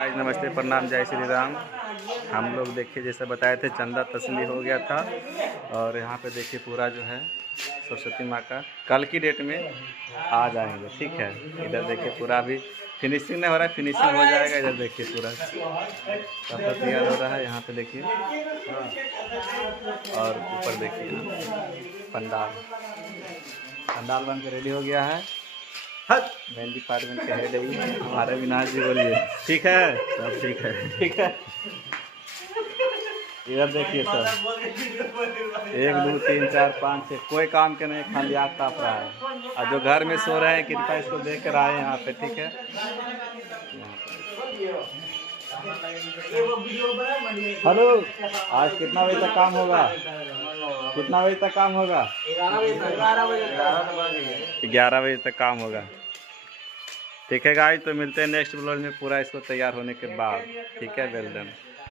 आज नमस्ते प्रणाम जय श्री राम। हम लोग देखिए जैसे बताए थे चंदा तस्ली हो गया था और यहाँ पे देखिए पूरा जो है सरस्वती माँ का कल की डेट में आ जाएंगे। ठीक है, इधर देखिए पूरा अभी फिनिशिंग नहीं हो रहा है, फिनिशिंग हो जाएगा। इधर देखिए पूरा सब तैयार हो रहा है। यहाँ पे देखिए और ऊपर देखिए यहाँ पंडाल पंडाल बन के रेडी हो गया है। मेन डिपार्टमेंट के हेड है हमारे विनाश जी, बोलिए। ठीक है, सब ठीक है। ठीक है, इधर देखिए सर 1 2 3 4 5 6 कोई काम के नहीं, खाली आग ताप रहा है। और जो घर में सो रहे हैं कृपया इसको देख कर आए यहाँ पे। ठीक है, हेलो, आज कितना बजे तक काम होगा? कितना बजे तक काम होगा? 11 बजे तक काम होगा। ठीक है गाइस, तो मिलते हैं नेक्स्ट ब्लॉग में पूरा इसको तैयार होने के बाद। ठीक है, वेल डन।